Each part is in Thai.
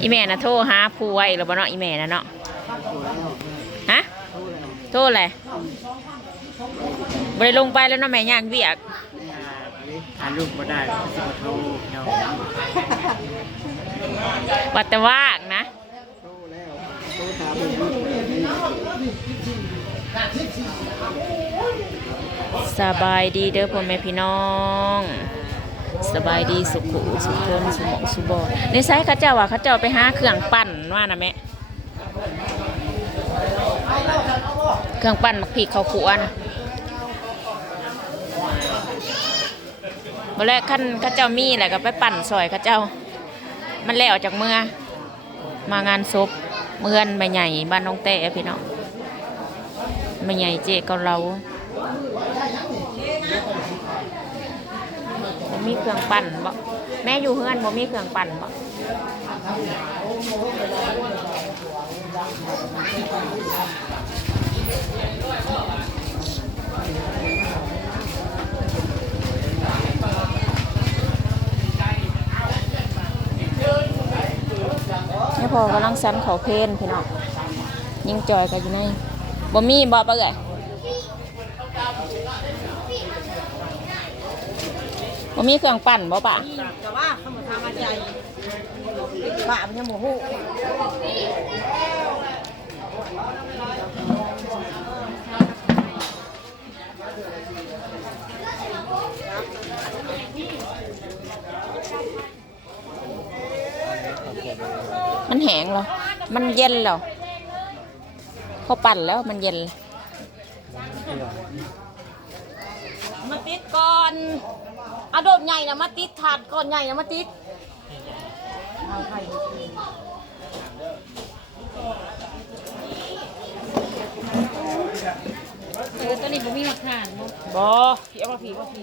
อีแม่นะโทรหาผู้ไว้หรือบ่เนาะอีแม่นะเนาะฮะโทรอะไรบ่ได้ลงไปแล้วเนาะแม่ย่างเวียกถ่ายรูปมาได้ก็สิบโทรเนาะวัดแต่ว่างนะโทรแล้วโทรถามเบิ่งรูปเลยสบายดีเด้อพ่อแม่พี่น้อง สบายดีสุขุสุขคนสุหมองสุบอในไซส์เขาเจ้าว่าเขาเจ้าไปหาเครื่องปั่นว่านะแม่เครื่องปั่นมักผีเขาขวนบ่แรกขั้นเขาเจ้ามีแหละก็ไปปั่นซอยเขาเจ้า มันแล้วจากเมื่อมางานศพเมื่อนไม่ใหญ่บ้านน้องเต้พี่น้องไม่ใหญ่เจ๊เกาเรา มีเครื่องปั่นบ่แม่อยู่เฮือนบ่มีเครื่องปั่นบ่นี่พอกำลังสันเขาเพลนพี่น้องยิงจอยกันอยู่ในบ่มีบ่ปะเอ่ย บ่มีเครื่องปั่นบ่ปะแต่ว่าเขามาทำอะไรบ้ามันยังโมโหมันแห้งแล้วมันเย็นแล้วเขาปั่นแล้วมันเย็น มาติดก่อนเอา โดดใหญ่นะมาติดถาดก่อนใหญ่นะมาติดเออตอนนี้ผมมีหลักฐานเนาะบ่ผีเอามาผีเอาผี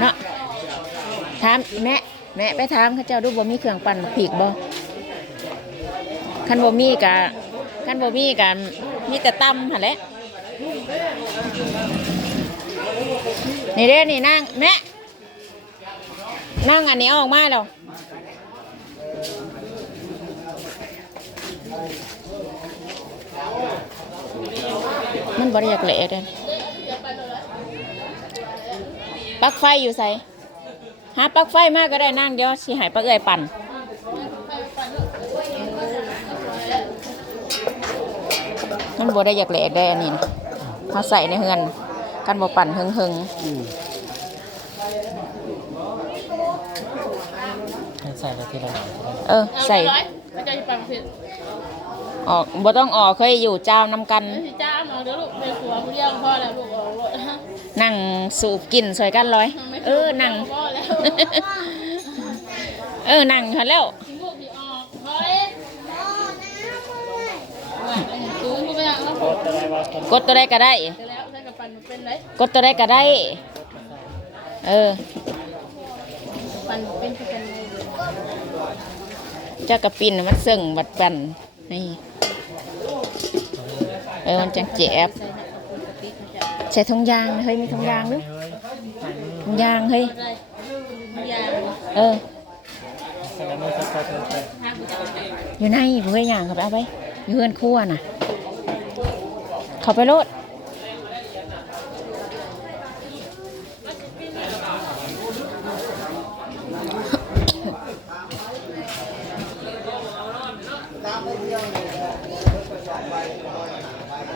เนาะถามแม่แม่ไปถามเขาเจ้าดูบ่มีเครื่องปั่นผีกบ่คันบ่มีกะคันบ่มีกะ มีแต่ตำหั่นแหละนี่เด้นี่นั่งแม่นั่งอันนี้ออกมาแล้วมันบริยากเละเด้ปลั๊กไฟอยู่ใส่หาปลั๊กไฟมากก็ได้นั่งเดี๋ยวสิหายปลั๊กเอ่ยปั่น มันบ่ได้อยากเละได้อันนี้นะเขาใส่ในเฮือนกันบ่ปั่นหึงหึงอืมให้ใส่ไปทีละหน่อยทีละหน่อยๆเออใส่ไม่ใจปังผิดออกบ่ต้องออกเคยอยู่เจ้านำกันพี่จ้ามาเดี๋ยวลูกไปขัวผู้เดียวพ่อแล้วลูกออกรถนั่งสูบกลิ่นสวยกันร้อย เออนั่งพ่อแล้วเออนั่งหันแล้ว ทิ้งลูกที่ออกเฮ้ยตูนกูไปอะแล้ว โพสต์อะไรวะคน กดตัวใดก็ได้เดี๋ยวแล้วใช้กับปันมันเป็นไรกดตัวใดก็ได้ เออปันเป็นที่เป็นเจ้ากระปินน่ะมันเสิ่งบัดบันนี่เออมันจังเจ็บใส่หน้ากากปกติเขาจะใส่ถุงยางนะเฮ้ยมีถุงยางด้วยเฮ้ยถ่ายมือถุงยางเฮ้ยอะไรยางเออใส่แล้วมือสะกดเลยทางกูจะเอาไปอยู่ในบ่เฮ้ยยางเขาไปเอาไปอยู่เฮือนครัวน่ะ เขาไปโลด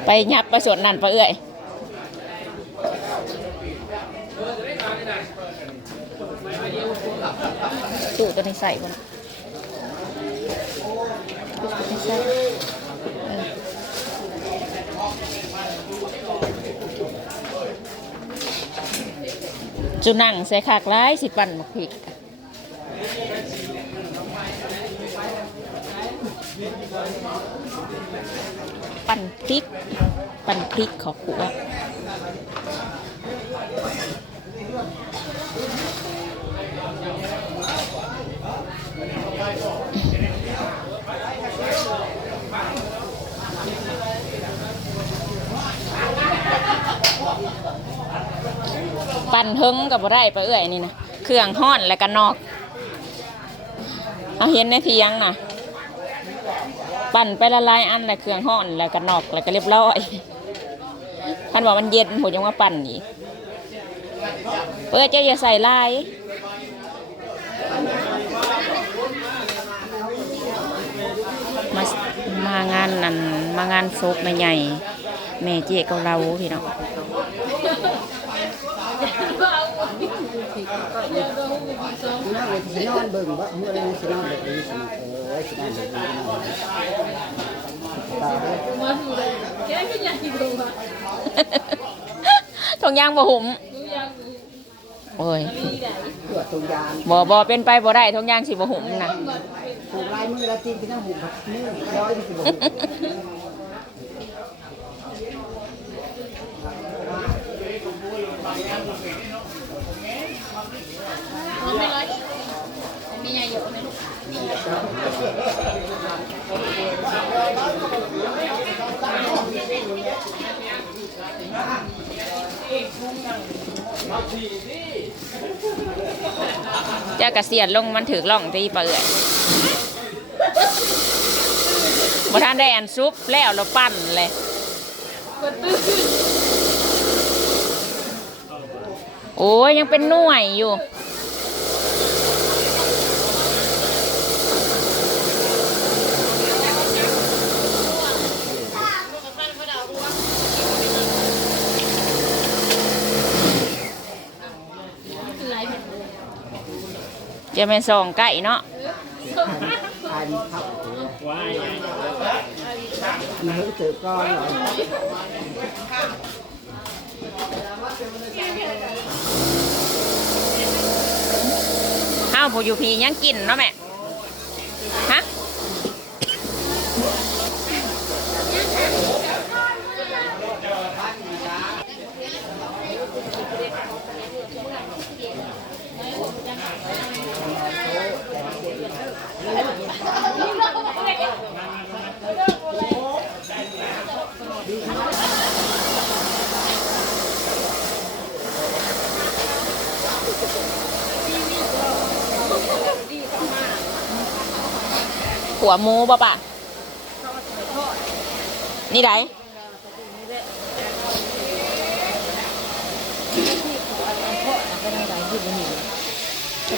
ไปยับไปสวนนั่นปะเอ้ยตู้ตัวนี้ใส่บนตู้ตัวนี้ใส่เออ จุนั่งใส่ขากร้ายสิปั่นมกพิกปั่นพริก ปั่นพริกขอขัว ปั่นเฮิงกับบ่ได้ไปเอื่อยนี่นะเครื่องห้อนแล้วก็นอกเอาเห็นในเทียงน่ะ ปั่นไปละลายอันแล้วเครื่องห้อนแล้วก็นอกแล้วก็เรียบร้อยคันว่ามันเย็นผมยังมาปั่นอีกเพื่อจะอย่าใส่ลายมามางานนั่นมางานศพแม่ใหญ่แม่เจ๊เกาเราพี่น้อง น่าเลยสินอนเบิ่งบ่เมื่อไรสินอนเบิ่งนี่สิโอ้ยสินอนเบิ่งนี่ตาเด้อทงยางบ่หุ่มโอ้ยตรวจตรงยานบ่บ่เป็นไปบ่ได้ทงยางสิบ่หุ่มนะผูกลายมือละจีนที่น้ำหูกับมือร้อยสิบ่ เจ้ากระเสียดลงมันถือล่องตีปลาเอื่อยบ่ทันได้อันซุปแล้วเราปั้นเลยโอ้ยยังเป็นหน่วยอยู่ จะเป็นสองไก่เนาะทานพับว้ายมือก้อนหน่อยข้าวผู้อยู่พียังกินเนาะแม่ ฮะ หัวหมูป่ะปะนี่ได ใส่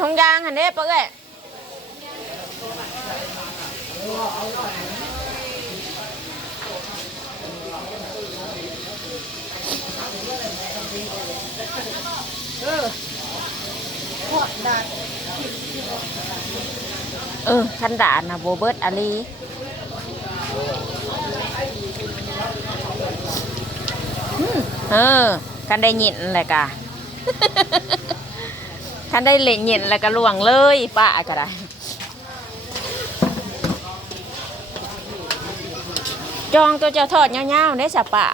ถุงยางหันเด้ปะเอ้ยเออคันดานนะโบเบิร์ตอาลีอืม เออคันได้หยินแหละกะคันได้เล่นหยินแล้วก็ล่วงเลยป้าก็ได้จองตัวเจ้าทอดเงาวๆได้สะป่า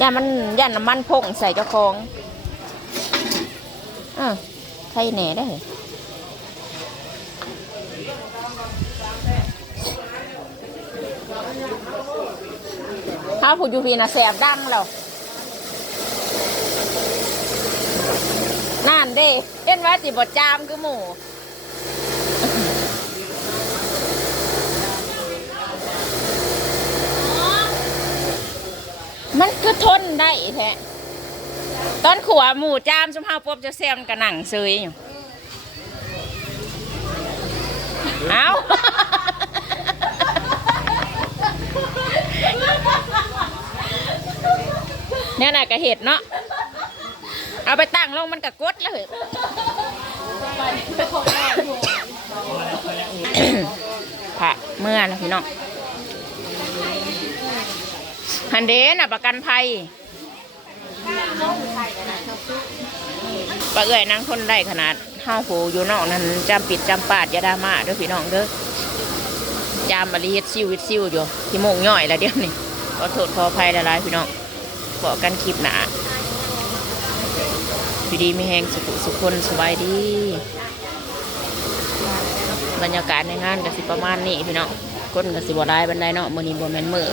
ย่ามันย่าน้ำมันพงใส่เจ้าของเออใช่แหน่ได้อ ถ้าผู้อยู่พีนะแสบดังแล้วนั่นเด้เห็นว่าสิบจามคือหมูมันก็ทนได้แท้ตอนขวหมูจามสมภาพปบจะแซมกระหนังเซยอยู่เอา เนี่ยน่ะกระเห็ดเนาะ เอาไปตั้งลงมันกระกดแล้วเหรอผะเมื่อแล้วพี่น้องฮันเดนอะประกันภัยปลาเอ่ยนางทนได้ขนาดห้าผูอยู่นอกนั้นจำปิดจำปาดยาดามาเด้อพี่น้องเด้อจามมาลีเฮ็ดซิวเฮ็ดซิวอยู่ที่โมงย่อยแล้วเดี๋ยวนี้ขอโทษขออภัยหลายๆพี่น้อง ขอกันคลิปหนาอยู่ดีมีแหงสุขสุขคนสบายดี บรรยากาศในงานก็สิประมาณนี้พี่น้องคนก็สิบ่ร้ายบันไดเนาะมื้อนี้บ่แม่นมื้อ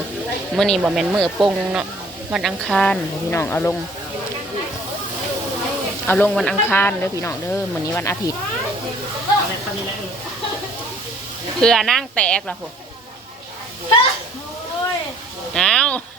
มื้อนี้บ่แม่นมื้อปงเนาะวันอังคารพี่น้องเอาลง เอาลงวันอังคารเด้อพี่น้องเด้อมื้อนี้วันอาทิตย์เพื่อนั่งแตกล่ะพวกเอา